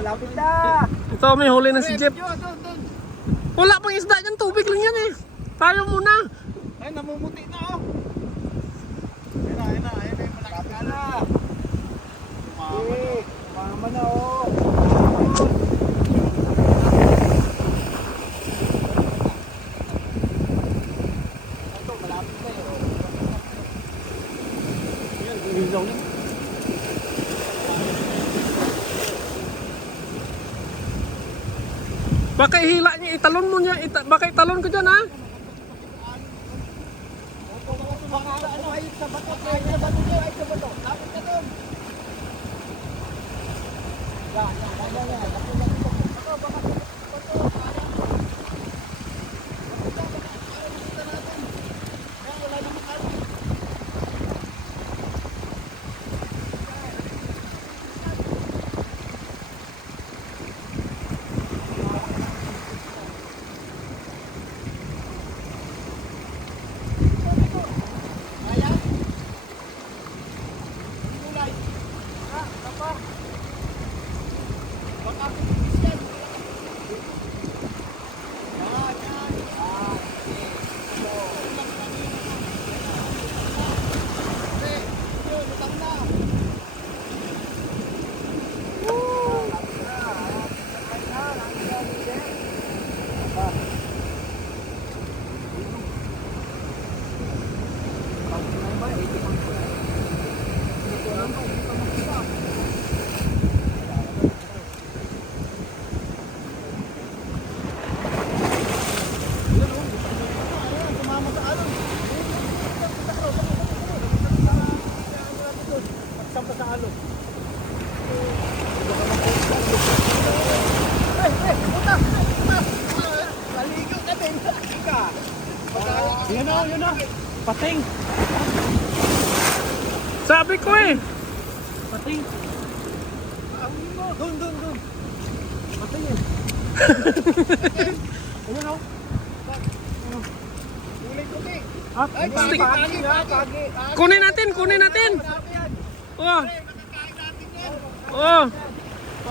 Lapit na. Ito, may huli na si Jeff. Wala pang isda dyan, tubig lang yan eh. Tayo muna. Ay, namumuti na oh. Ayun na, malaki na. Umama na oh. Ito, malapit na yun. Ayan, gumilaw na. Baka ihila niya, italon mo niya, baka italon ko dyan ha. Baka ano, ay sa bato, ay sa bato, ay sa bato. Lapit ka doon. Yan. Bato, baka bato. Sampa sa alon. Puta! Maligo ka din. Yan o. Pating. Sabi ko eh. Pating. Doon. Pating eh. Ayun o. Uli. Ay, pagi. Kunin natin. Oh. Oh.